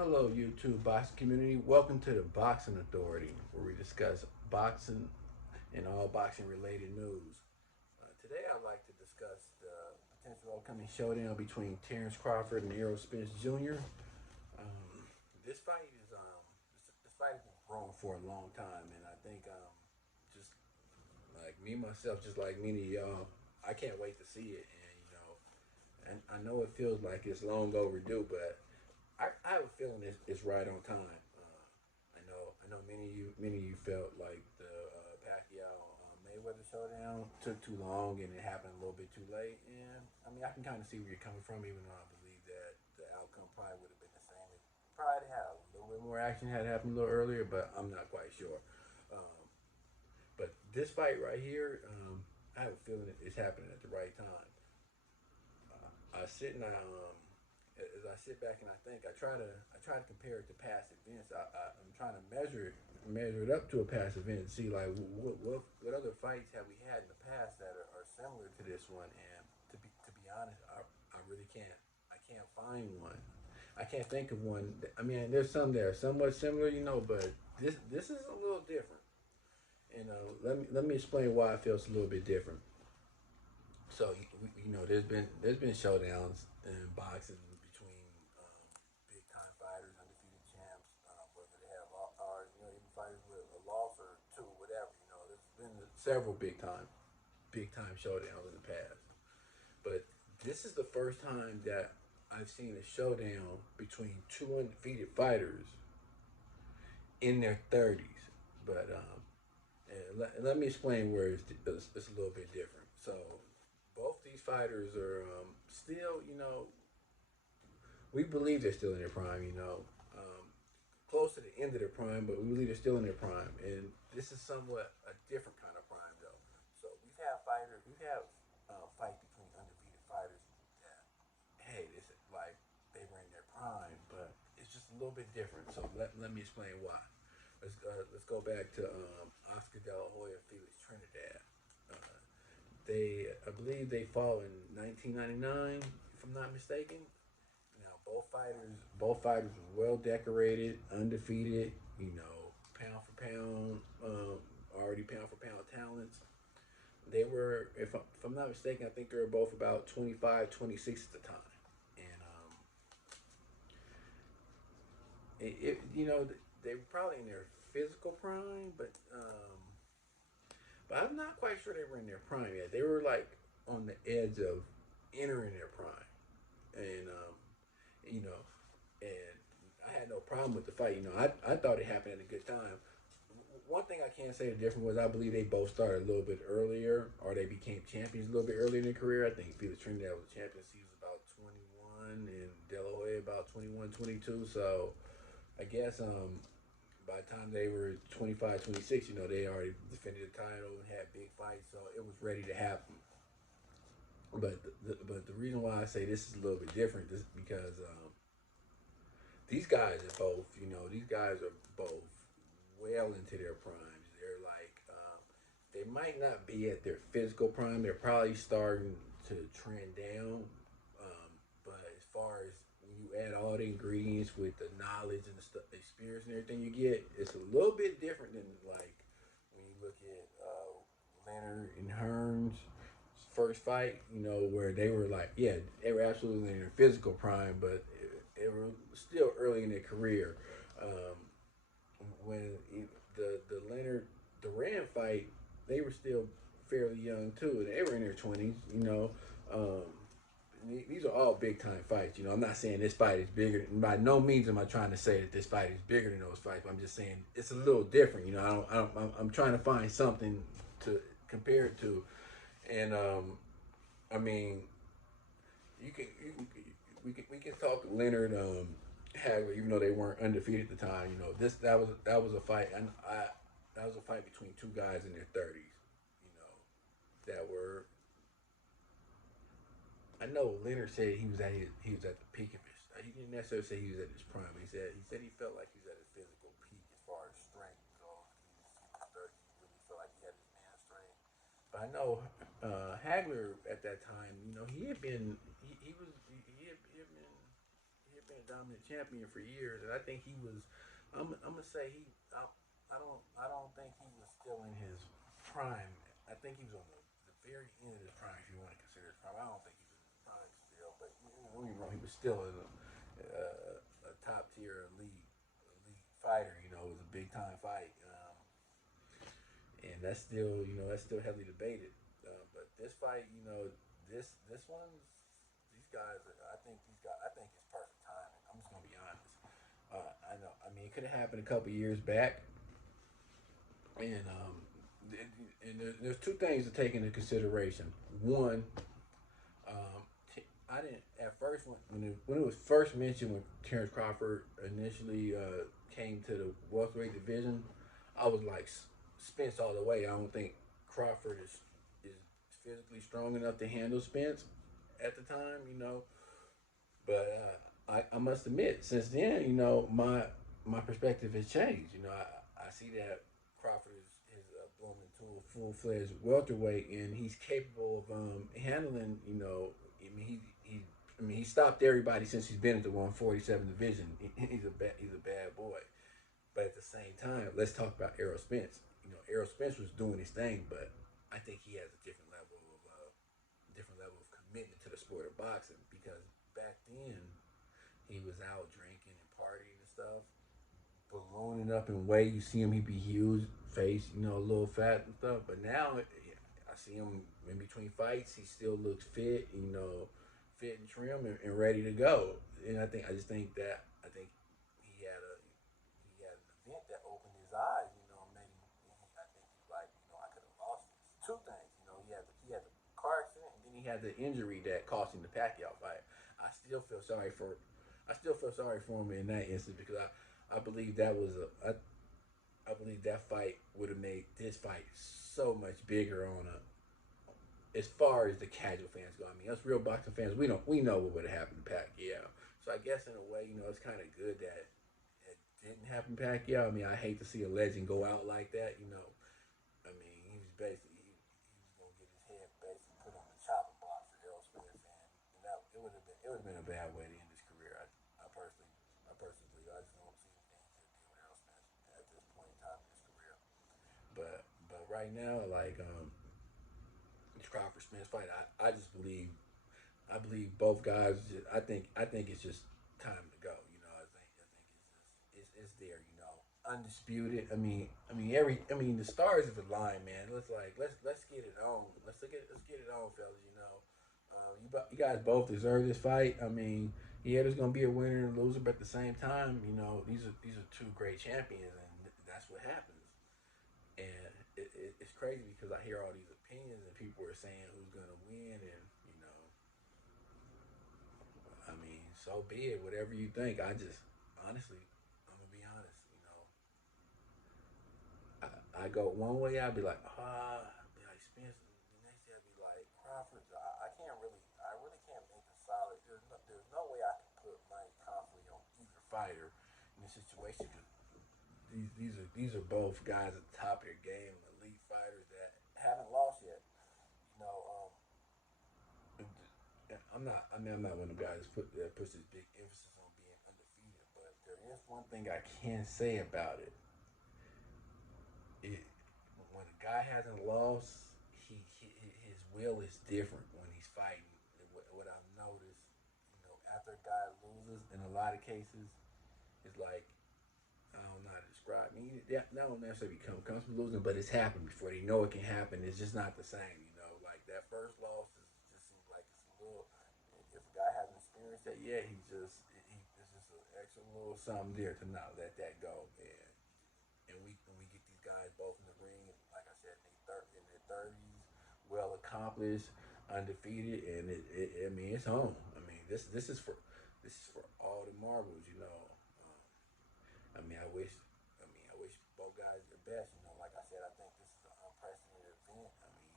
Hello, YouTube boxing community. Welcome to the Boxing Authority, where we discuss boxing and all boxing related news. Today, I'd like to discuss the potential upcoming showdown between Terence Crawford and Errol Spence Jr. This fight this fight has been growing for a long time, and I think just like me myself, just like many of y'all, I can't wait to see it. And I know it feels like it's long overdue, but I have a feeling it's right on time. I know many of you felt like the Pacquiao Mayweather showdown took too long and it happened a little bit too late. And I mean, I can kind of see where you're coming from, even though I believe that the outcome probably would have been the same. It probably had a little bit more action had it happened a little earlier, but I'm not quite sure. Um, but this fight right here, I have a feeling it's happening at the right time. I sit and as I sit back and I think, I try to compare it to past events. I'm trying to measure it up to a past event and see like what other fights have we had in the past that are similar to this one. And to be honest, I really can't find one. I can't think of one. I mean, there's some that are somewhat similar, but this is a little different. Let me explain why I feel it's a little bit different. So there's been showdowns in boxing between big time fighters, undefeated champs, whether they have or even fighters with a loss or two, whatever. There's been several big time showdowns in the past. But this is the first time that I've seen a showdown between two undefeated fighters in their 30s. But let me explain where it's a little bit different. So both these fighters are still, we believe they're still in their prime, close to the end of their prime, but we believe they're still in their prime. And this is somewhat a different kind of prime, though. So we've had fights between undefeated fighters that, hey, this is like they were in their prime, but it's just a little bit different. So let me explain why. Let's go back to Oscar De La Hoya and Felix Trinidad. Uh, I believe they fought in 1999, if I'm not mistaken. Now both fighters were well decorated, undefeated. Pound for pound, already pound for pound talents. They were, if I'm not mistaken, I think they were both about 25, 26 at the time. And they were probably in their physical prime, but I'm not quite sure they were in their prime yet. They were like on the edge of entering their prime, and you know, and I had no problem with the fight. I thought it happened at a good time. One thing I can say the difference was I believe they both started a little bit earlier, or they became champions a little bit earlier in their career. I think Felix Trinidad was champion. He was about 21, and De La Hoya about 21, 22. So I guess by the time they were 25, 26, they already defended the title and had big fights, so it was ready to happen. But the reason why I say this is a little bit different is because these guys are both well into their primes. They're like they might not be at their physical prime. They're probably starting to trend down. But as far as when you add all the ingredients with the knowledge and the experience and everything you get, it's a little bit different than like when you look at Leonard and Hearns' first fight. Where they were like, yeah, they were absolutely in their physical prime, but they were still early in their career. Um, when the Leonard Duran fight, they were still fairly young too. They were in their 20s. Um, these are all big time fights. I'm not saying this fight is bigger. By no means am I trying to say that this fight is bigger than those fights. But I'm just saying it's a little different. I'm trying to find something to compare it to, and I mean, we can talk Leonard Hagler, even though they weren't undefeated at the time. This that was a fight, and that was a fight between two guys in their 30s. That were. I know Leonard said he was at the peak of his. He didn't necessarily say he was at his prime. He said he felt like he was at his physical peak as far as strength goes. He was 30. He really felt like he had his man strength. But I know Hagler at that time. He had been he been a dominant champion for years, and I think he was. I'm gonna say he. I don't think he was still in his prime. I think he was on the very end of his prime, if you want to consider his prime. I don't think he was in his prime still, but don't get me wrong, he was still a top tier elite fighter. You know, it was a big time fight, and that's still heavily debated. But this fight, this one's these guys. I think it's perfect timing. I'm just gonna be honest. I know. I mean, it could have happened a couple years back, and there's two things to take into consideration. One, um, I didn't at first when it was first mentioned when Terrence Crawford initially came to the welterweight division, I was like Spence all the way. I don't think Crawford is physically strong enough to handle Spence at the time, But I must admit, since then, my perspective has changed. I see that Crawford is blown into a full fledged welterweight, and he's capable of handling. He stopped everybody since he's been at the 147 division. He's a bad boy. But at the same time, let's talk about Errol Spence. Errol Spence was doing his thing, but I think he has a different level of commitment to the sport of boxing because back then he was out drinking and partying and stuff, ballooning up in weight. You see him, he be huge, face, a little fat and stuff. But now I see him in between fights. He still looks fit, fit and trim and ready to go. And I think he had an event that opened his eyes. Made him. I think he's like, I could have lost this. Two things, he had the car accident, and then he had the injury that cost him the Pacquiao fight. I still feel sorry for, I still feel sorry for him in that instance because I believe that was I believe that fight would have made this fight so much bigger on a as far as the casual fans go. I mean, us real boxing fans, we know what would have happened to Pacquiao. So I guess in a way, it's kind of good that it didn't happen to Pacquiao. I mean, I hate to see a legend go out like that. I mean, he was basically he was gonna get his head basically put on the chopping block for Errol Spence, and that it would have been a bad way to end his career. I personally believe I just don't see anything he could do with Errol Spence at this point in time in his career. But right now, like the Crawford Spence fight, I believe both guys. I think it's just time to go. It's there. Undisputed. I mean the stars have aligned, man. Let's get it on. Let's get it on, fellas. You guys both deserve this fight. I mean, yeah, there's gonna be a winner and a loser, but at the same time, these are two great champions, and that's what happens. And it's crazy because I hear all these opinions and people are saying who's gonna win, and I mean, so be it. Whatever you think. I just honestly, I'm gonna be honest. I go one way, I'd be like, I'd be like Spence. The next day, I'd be like Crawford. I really can't make a solid. There's no way I can put my confidence on either fighter in this situation because these are both guys at the top of their game, elite fighters that haven't lost yet. You know, I'm not one of the guys that puts this big emphasis on being undefeated, but there is one thing I can say about it. It when a guy hasn't lost, his will is different when he's fighting. What I've noticed, after a guy loses, in a lot of cases, it's like I don't know how to describe. I mean, yeah, not necessarily become comfortable losing, but it's happened before. They know it can happen. It's just not the same. Like that first loss just seems like it's a little. If a guy hasn't experienced that yet, it's just an extra little something there to not let that go, man. And we get these guys both in the ring, like I said, in their 30s, well accomplished, undefeated, and I mean it's home. I mean this is for all the marbles. I mean I wish both guys the best. Like I said, I think this is an unprecedented event. I mean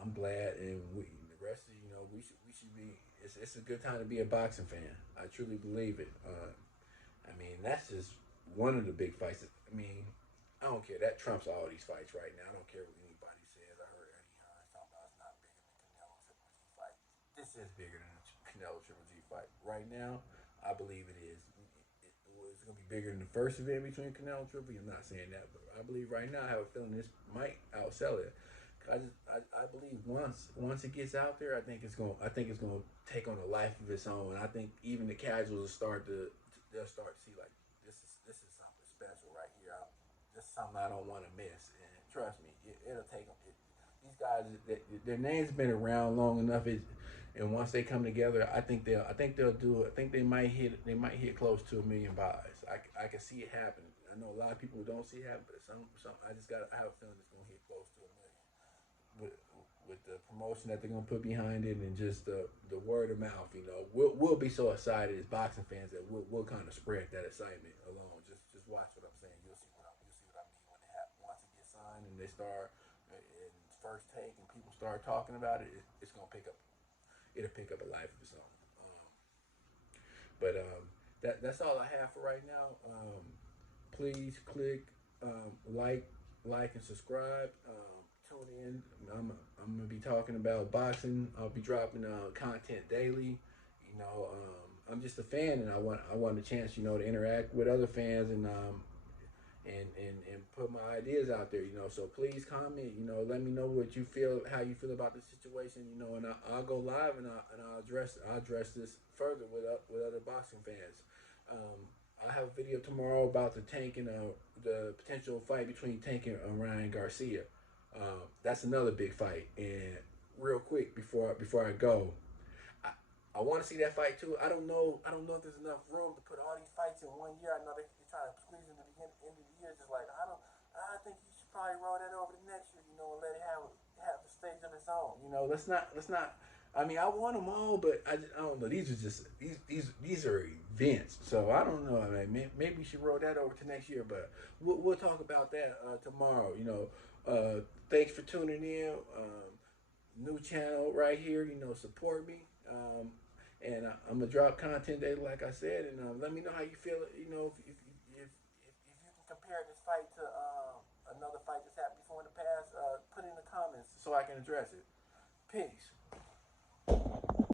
I'm glad, and the rest of we should be. It's a good time to be a boxing fan. I truly believe it. I mean, that's just one of the big fights. I mean, I don't care. That trumps all these fights right now. I don't care what anybody says. I heard Eddie Hearn talking about it's not bigger than Canelo Triple G fight. This is bigger than the Canelo Triple G fight. fight. Right now, I believe it is. It's going to be bigger than the first event between Canelo and Triple. I'm not saying that, but I believe right now I have a feeling this might outsell it. I believe once it gets out there, I think it's gonna take on a life of its own. I think even the casuals will they'll start to see like this is something special right here. This is something I don't want to miss. And trust me, it'll take them. These guys, their names been around long enough. And once they come together, I think they'll do it. I think they might hit close to $1 million buys. I can see it happen. I know a lot of people who don't see it happen, but I have a feeling it's gonna hit close to $1 million with the promotion that they're gonna put behind it and just the word of mouth. You know, we'll be so excited as boxing fans that we'll kind of spread that excitement along. Just watch what I'm saying. You'll see what I mean when it happens. Once it gets signed and they start in first take and people start talking about it, it's gonna pick up. It'll pick up a life of its own. That's all I have for right now. Please click like and subscribe. Tune in. I'm gonna be talking about boxing. I'll be dropping content daily. I'm just a fan, and I want a chance, to interact with other fans and put my ideas out there. So please comment. Let me know what you feel, how you feel about the situation. And I'll go live and I'll address this further with other boxing fans. I have a video tomorrow about the potential fight between Tank and Ryan Garcia. That's another big fight. And real quick before I go, I want to see that fight too. I don't know if there's enough room to put all these fights in 1 year. I know they're trying to squeeze in the end of the year. Just like I think you should probably roll that over to next year. And let it have the stage on its own. Let's not. I mean, I want them all, but I don't know. These are just these are events. So I don't know. I mean, maybe we should roll that over to next year. But we'll talk about that tomorrow. Thanks for tuning in. New channel right here. Support me. And I'm gonna drop content daily, like I said, and let me know how you feel. If you can compare this fight to another fight that's happened before in the past, put it in the comments so I can address it. Peace.